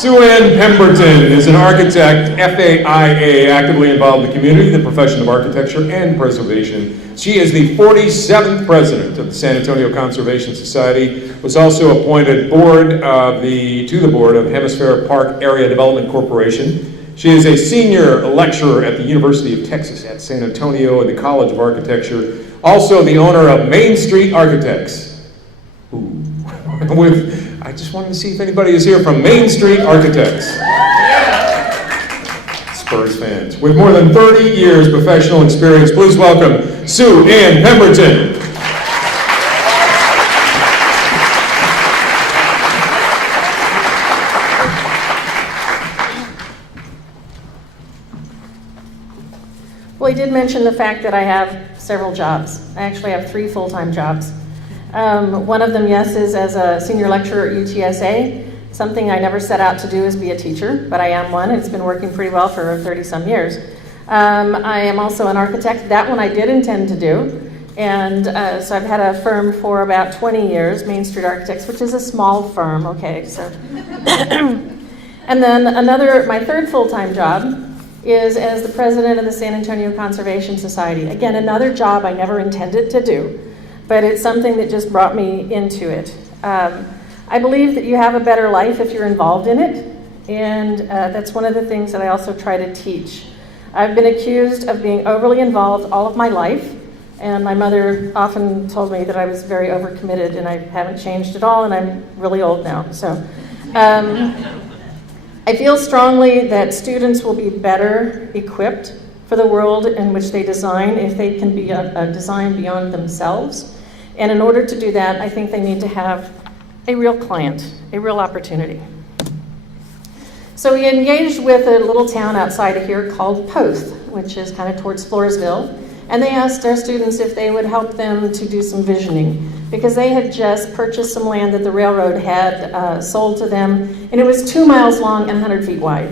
Sue Ann Pemberton is an architect, FAIA, actively involved in the community, the profession of architecture and preservation. She is the 47th president of the San Antonio Conservation Society, was also appointed to the board of Hemisphere Park Area Development Corporation. She is a senior lecturer at the University of Texas at San Antonio and the College of Architecture, also the owner of Main Street Architects. Ooh. I just wanted to see if anybody is here from Main Street Architects. Spurs fans. With more than 30 years professional experience, please welcome Sue Ann Pemberton. Well, he did mention the fact that I have several jobs. I actually have 3 full-time jobs. One of them, yes, is as a senior lecturer at UTSA. Something I never set out to do is be a teacher, but I am one. It's been working pretty well for 30-some years. I am also an architect. That one I did intend to do. And so I've had a firm for about 20 years, Main Street Architects, which is a small firm, okay, so. And then my third full-time job is as the president of the San Antonio Conservation Society. Again, another job I never intended to do, but it's something that just brought me into it. I believe that you have a better life if you're involved in it, and that's one of the things that I also try to teach. I've been accused of being overly involved all of my life, and my mother often told me that I was very overcommitted, and I haven't changed at all, and I'm really old now. So I feel strongly that students will be better equipped for the world in which they design if they can be a design beyond themselves. And in order to do that, I think they need to have a real client, a real opportunity. So we engaged with a little town outside of here called Poth, which is kind of towards Floresville. And they asked our students if they would help them to do some visioning, because they had just purchased some land that the railroad had sold to them, and it was 2 miles long and 100 feet wide.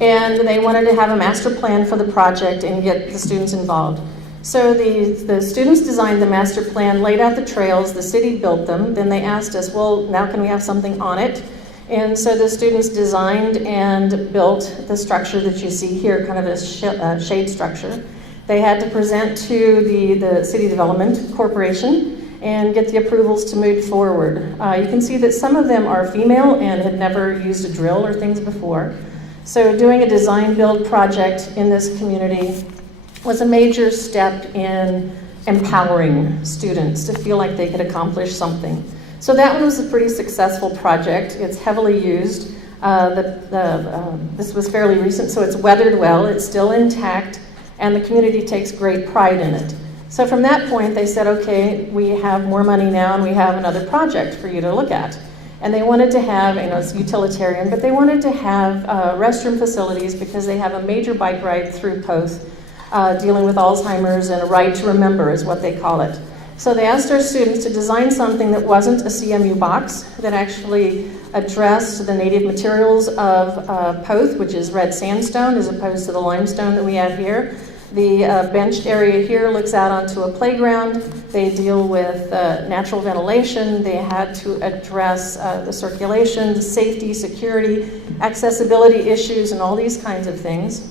And they wanted to have a master plan for the project and get the students involved. So the students designed the master plan, laid out the trails, the city built them, then they asked us, well, now can we have something on it? And so the students designed and built the structure that you see here, kind of a shade structure. They had to present to the City Development Corporation and get the approvals to move forward. You can see that some of them are female and had never used a drill or things before. So doing a design build project in this community was a major step in empowering students to feel like they could accomplish something. So that one was a pretty successful project. It's heavily used. This was fairly recent, so it's weathered well, it's still intact, and the community takes great pride in it. So from that point, they said, okay, we have more money now and we have another project for you to look at. And they wanted to have, it's utilitarian, but they wanted to have restroom facilities because they have a major bike ride through Poth dealing with Alzheimer's, and a ride to remember is what they call it. So they asked our students to design something that wasn't a CMU box, that actually addressed the native materials of Poth, which is red sandstone as opposed to the limestone that we have here. The benched area here looks out onto a playground. They deal with natural ventilation. They had to address the circulation, the safety, security, accessibility issues, and all these kinds of things.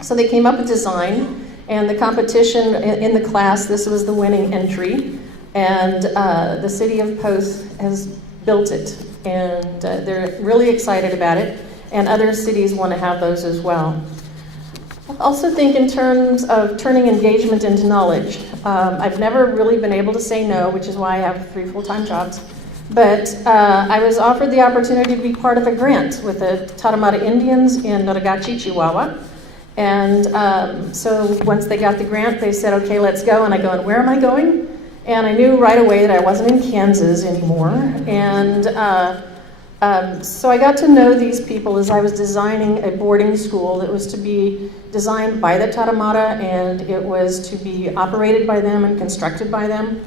So they came up with design, and the competition in the class, this was the winning entry, and the city of Poth has built it, and they're really excited about it, and other cities want to have those as well. I also think in terms of turning engagement into knowledge. I've never really been able to say no, which is why I have 3 full-time jobs. But I was offered the opportunity to be part of a grant with the Tarahumara Indians in Noragachi, Chihuahua. And so once they got the grant, they said, okay, let's go. And I go, and where am I going? And I knew right away that I wasn't in Kansas anymore. And so I got to know these people as I was designing a boarding school that was to be designed by the Tarahumara, and it was to be operated by them and constructed by them.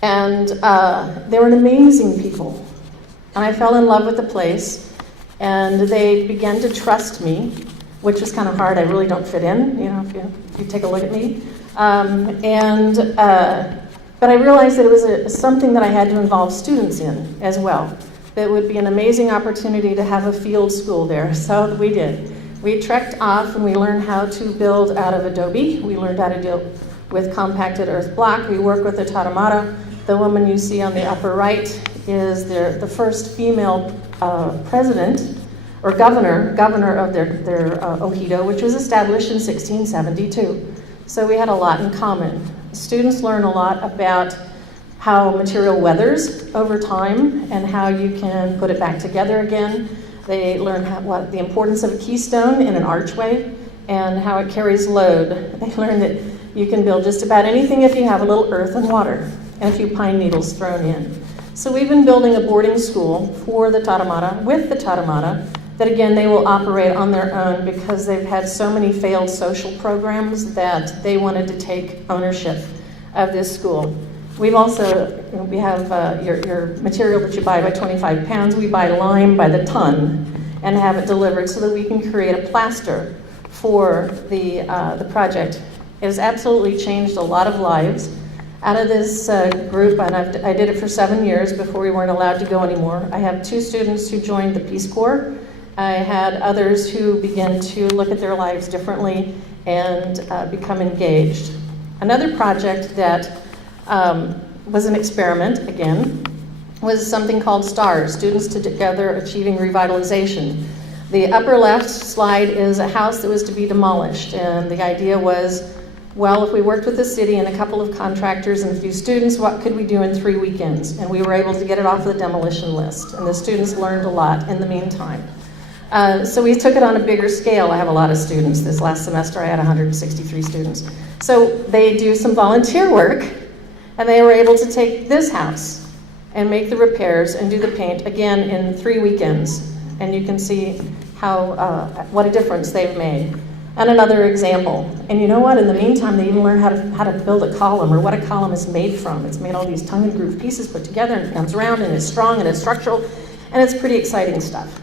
And they were an amazing people. And I fell in love with the place, and they began to trust me, which was kind of hard. I really don't fit in, if you take a look at me. But I realized that it was something that I had to involve students in as well. it would be an amazing opportunity to have a field school there. So we did. We trekked off and we learned how to build out of adobe. We learned how to deal with compacted earth block. We work with the Tarahumara. The woman you see on the upper right is the first female president or governor of their Ojido, which was established in 1672. So we had a lot in common. Students learn a lot about how material weathers over time and how you can put it back together again. They learn what the importance of a keystone in an archway and how it carries load. They learn that you can build just about anything if you have a little earth and water and a few pine needles thrown in. So we've been building a boarding school for the Tarahumara, with the Tarahumara, that again they will operate on their own because they've had so many failed social programs that they wanted to take ownership of this school. We have your material that you buy by 25 pounds. We buy lime by the ton and have it delivered so that we can create a plaster for the project. It has absolutely changed a lot of lives. Out of this group, and I did it for 7 years before we weren't allowed to go anymore, I have 2 students who joined the Peace Corps. I had others who began to look at their lives differently and become engaged. Another project that was an experiment, again, was something called S.T.A.R, Students Together Achieving Revitalization. The upper left slide is a house that was to be demolished, and the idea was, well, if we worked with the city and a couple of contractors and a few students, what could we do in 3 weekends? And we were able to get it off the demolition list, and the students learned a lot in the meantime. So we took it on a bigger scale. I have a lot of students. This last semester I had 163 students. So they do some volunteer work, and they were able to take this house and make the repairs and do the paint, again, in 3 weekends. And you can see how what a difference they've made. And another example. And you know what? In the meantime, they even learn how to build a column, or what a column is made from. It's made all these tongue and groove pieces put together, and it comes round, and it's strong, and it's structural, and it's pretty exciting stuff.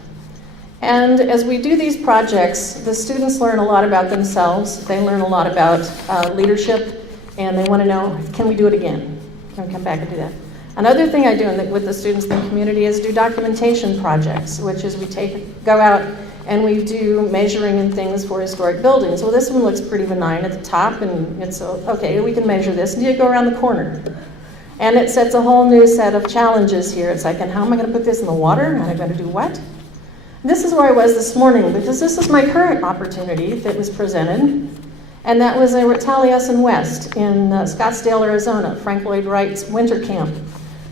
And as we do these projects, the students learn a lot about themselves. They learn a lot about leadership, and they want to know, can we do it again? Can we come back and do that? Another thing I do with the students in the community is do documentation projects, which is we go out and we do measuring and things for historic buildings. Well, this one looks pretty benign at the top, and it's okay, we can measure this. And you go around the corner. And it sets a whole new set of challenges here. It's like, and how am I going to put this in the water? And I'm going to do what? This is where I was this morning, because this is my current opportunity that was presented, and that was in Taliesin West in Scottsdale, Arizona, Frank Lloyd Wright's winter camp.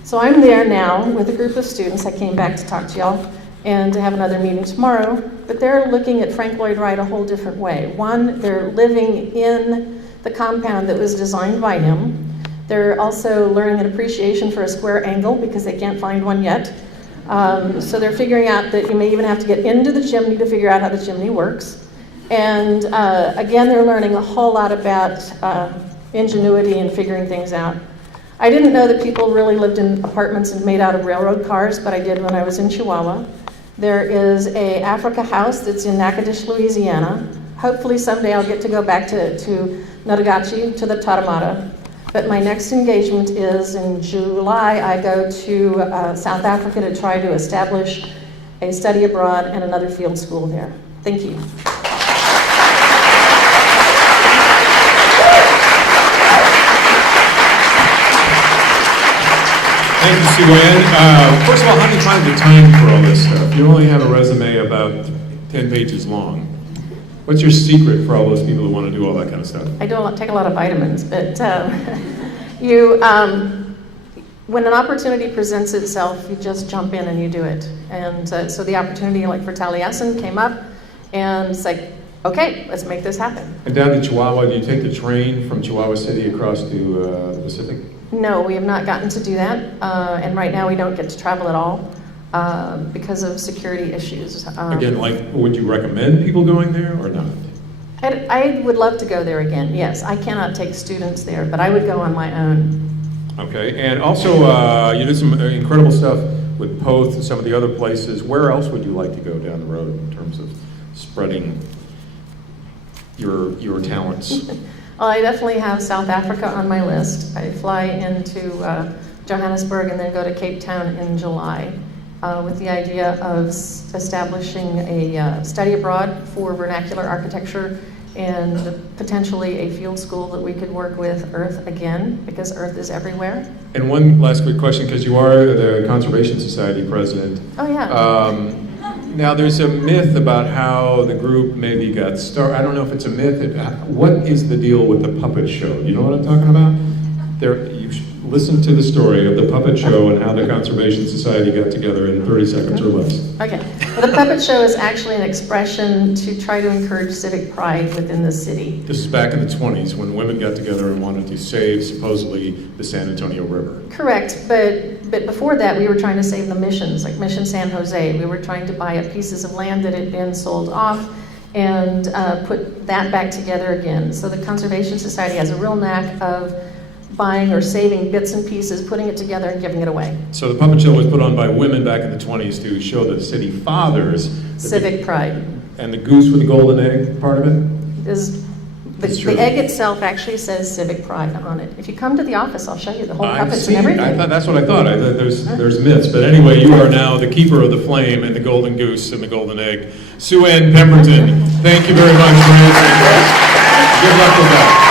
So I'm there now with a group of students. I came back to talk to y'all and to have another meeting tomorrow, but they're looking at Frank Lloyd Wright a whole different way. One, they're living in the compound that was designed by him. They're also learning an appreciation for a square angle because they can't find one yet. So they're figuring out that you may even have to get into the chimney to figure out how the chimney works. And again, they're learning a whole lot about ingenuity and figuring things out. I didn't know that people really lived in apartments and made out of railroad cars, but I did when I was in Chihuahua. There is a Africa house that's in Natchitoches, Louisiana. Hopefully someday I'll get to go back to Notagachi, to the Tarahumara. But my next engagement is in July. I go to South Africa to try to establish a study abroad and another field school there. Thank you. Thank you, Sue Ann. First of all, how do you find the time for all this stuff? You only have a resume about 10 pages long. What's your secret for all those people who want to do all that kind of stuff? I don't take a lot of vitamins, but when an opportunity presents itself, you just jump in and you do it. And so the opportunity, like for Taliesin, came up, and it's like, okay, let's make this happen. And down in Chihuahua, do you take the train from Chihuahua City across to the Pacific? No, we have not gotten to do that, and right now we don't get to travel at all because of security issues. Again, would you recommend people going there or not? I would love to go there again, yes. I cannot take students there, but I would go on my own. Okay, and also you did some incredible stuff with Poth and some of the other places. Where else would you like to go down the road in terms of spreading your talents? Well, I definitely have South Africa on my list. I fly into Johannesburg and then go to Cape Town in July. with the idea of establishing a study abroad for vernacular architecture and potentially a field school that we could work with Earth again, because Earth is everywhere. And one last quick question, because you are the Conservation Society president. Oh, yeah. Now, there's a myth about how the group maybe got started. I don't know if it's a myth. What is the deal with the puppet show? You know what I'm talking about? You listen to the story of the puppet show and how the Conservation Society got together in 30 seconds or less. Okay. Well, the puppet show is actually an expression to try to encourage civic pride within the city. This is back in the 20s when women got together and wanted to save, supposedly, the San Antonio River. Correct, but before that we were trying to save the missions, like Mission San Jose. We were trying to buy up pieces of land that had been sold off and put that back together again. So the Conservation Society has a real knack of buying or saving bits and pieces, putting it together and giving it away. So the puppet show was put on by women back in the 20s to show the city fathers. Civic pride. And the goose with the golden egg part of it? Is the egg itself actually says civic pride on it. If you come to the office, I'll show you the whole puppets and everything. That's what I thought. There's myths. But anyway, you are now the keeper of the flame and the golden goose and the golden egg. Sue Ann Pemberton, thank you very much for answering this. Good luck with that.